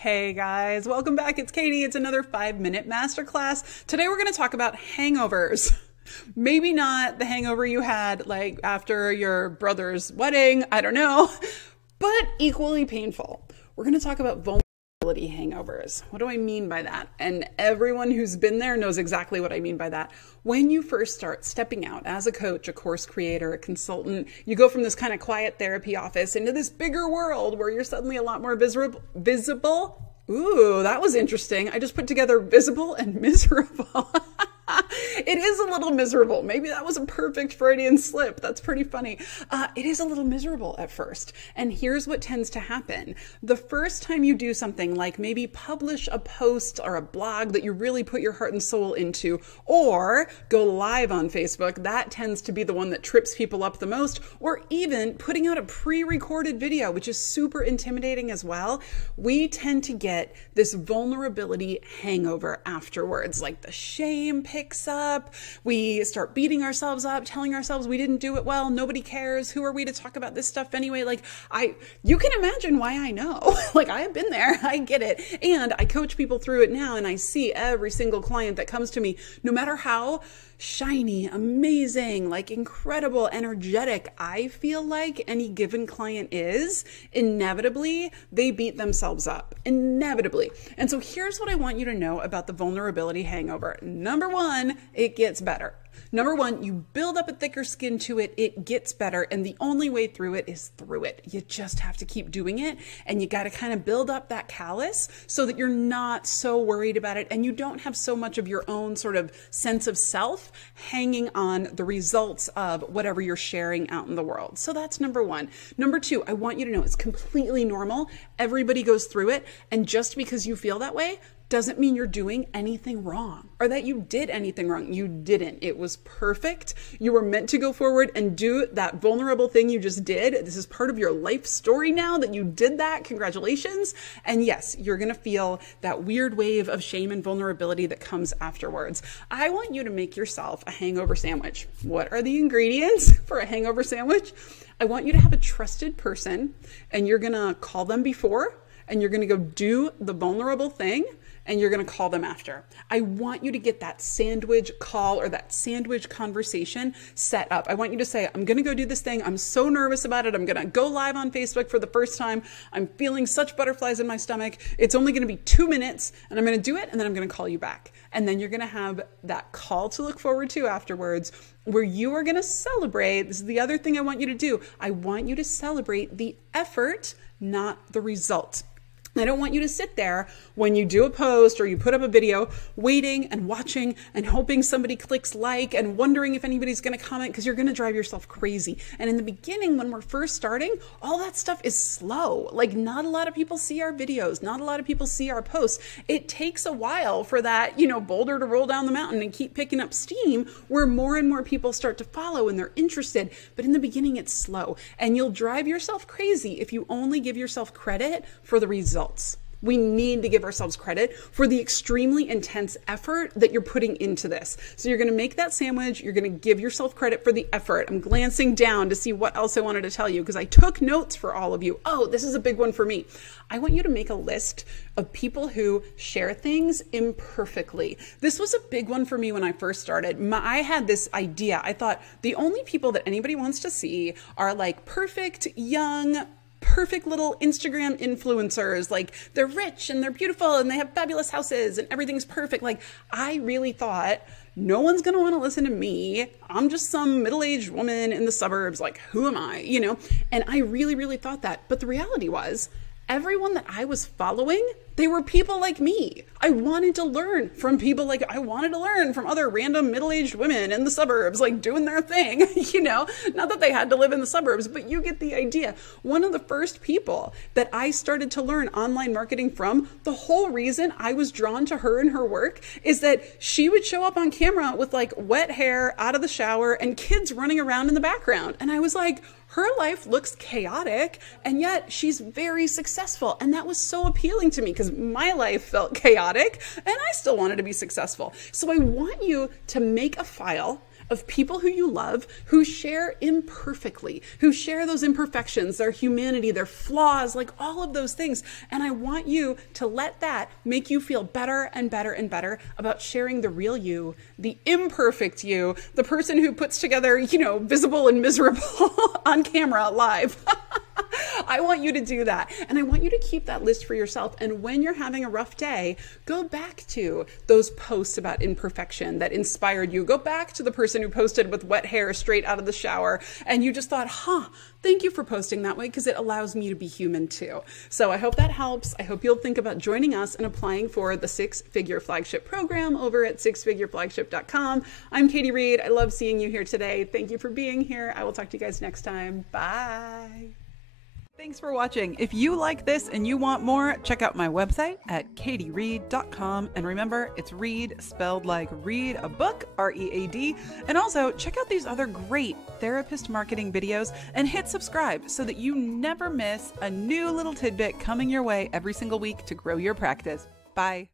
Hey guys, welcome back. It's Katie. It's another 5-minute masterclass. Today we're going to talk about hangovers. Maybe not the hangover you had like after your brother's wedding, I don't know, but equally painful. We're going to talk about vulnerability hangovers. What do I mean by that? And everyone who's been there knows exactly what I mean by that. When you first start stepping out as a coach, a course creator, a consultant, you go from this kind of quiet therapy office into this bigger world where you're suddenly a lot more visible. Ooh, that was interesting. I just put together visible and miserable. It is a little miserable. Maybe that was a perfect Freudian slip. That's pretty funny. It is a little miserable at first. And here's what tends to happen. The first time you do something like maybe publish a post or a blog that you really put your heart and soul into, or go live on Facebook, that tends to be the one that trips people up the most, or even putting out a pre-recorded video, which is super intimidating as well. We tend to get this vulnerability hangover afterwards, like the shame picks up. We start beating ourselves up, telling ourselves we didn't do it well. Nobody cares. Who are we to talk about this stuff anyway? Like you can imagine why I know. Like I have been there. I get it. And I coach people through it now. And I see every single client that comes to me, no matter how shiny, amazing, like incredible, energetic I feel like any given client is, inevitably they beat themselves up, inevitably. And so here's what I want you to know about the vulnerability hangover. Number one, it gets better. Number one, you build up a thicker skin to it, it gets better, and the only way through it is through it. You just have to keep doing it, and you got to kind of build up that callus so that you're not so worried about it, and you don't have so much of your own sort of sense of self hanging on the results of whatever you're sharing out in the world. So that's number one. Number two, I want you to know it's completely normal. Everybody goes through it, and just because you feel that way doesn't mean you're doing anything wrong or that you did anything wrong. You didn't. It was perfect. You were meant to go forward and do that vulnerable thing you just did. This is part of your life story now that you did that. Congratulations. And yes, you're going to feel that weird wave of shame and vulnerability that comes afterwards. I want you to make yourself a hangover sandwich. What are the ingredients for a hangover sandwich? I want you to have a trusted person, and you're going to call them before, and you're going to go do the vulnerable thing, and you're going to call them after. I want you to get that sandwich call or that sandwich conversation set up. I want you to say, I'm going to go do this thing. I'm so nervous about it. I'm going to go live on Facebook for the first time. I'm feeling such butterflies in my stomach. It's only going to be 2 minutes, and I'm going to do it, and then I'm going to call you back. And then you're going to have that call to look forward to afterwards, where you are going to celebrate. This is the other thing I want you to do. I want you to celebrate the effort, not the result. I don't want you to sit there when you do a post or you put up a video waiting and watching and hoping somebody clicks like and wondering if anybody's going to comment, because you're going to drive yourself crazy. And in the beginning, when we're first starting, all that stuff is slow. Like not a lot of people see our videos. Not a lot of people see our posts. It takes a while for that, boulder to roll down the mountain and keep picking up steam, where more and more people start to follow and they're interested. But in the beginning, it's slow, and you'll drive yourself crazy if you only give yourself credit for the results. We need to give ourselves credit for the extremely intense effort that you're putting into this. So you're going to make that sandwich. You're going to give yourself credit for the effort. I'm glancing down to see what else I wanted to tell you, because I took notes for all of you. Oh, this is a big one for me. I want you to make a list of people who share things imperfectly. This was a big one for me when I first started. I had this idea. I thought the only people that anybody wants to see are like perfect, young, perfect little Instagram influencers. Like they're rich and they're beautiful and they have fabulous houses and everything's perfect. Like I really thought no one's going to want to listen to me. I'm just some middle-aged woman in the suburbs. Like who am I, And I really, really thought that. But the reality was everyone that I was following, they were people like me. I wanted to learn from people like I wanted to learn from other random middle-aged women in the suburbs, like doing their thing, not that they had to live in the suburbs, but you get the idea. One of the first people that I started to learn online marketing from, the whole reason I was drawn to her and her work is that she would show up on camera with like wet hair out of the shower and kids running around in the background. And I was like, her life looks chaotic, and yet she's very successful. And that was so appealing to me because my life felt chaotic and I still wanted to be successful. So I want you to make a file of people who you love, who share imperfectly, who share those imperfections, their humanity, their flaws, like all of those things. And I want you to let that make you feel better and better and better about sharing the real you, the imperfect you, the person who puts together, visible and miserable on camera live. I want you to do that. And I want you to keep that list for yourself. And when you're having a rough day, go back to those posts about imperfection that inspired you. Go back to the person who posted with wet hair straight out of the shower. And you just thought, thank you for posting that way, because it allows me to be human too. So I hope that helps. I hope you'll think about joining us and applying for the Six Figure Flagship program over at sixfigureflagship.com. I'm Katie Reed. I love seeing you here today. Thank you for being here. I will talk to you guys next time. Bye. Thanks for watching. If you like this and you want more, check out my website at katiereed.com. And remember, it's read spelled like read a book, R-E-A-D. And also check out these other great therapist marketing videos and hit subscribe so that you never miss a new little tidbit coming your way every single week to grow your practice. Bye.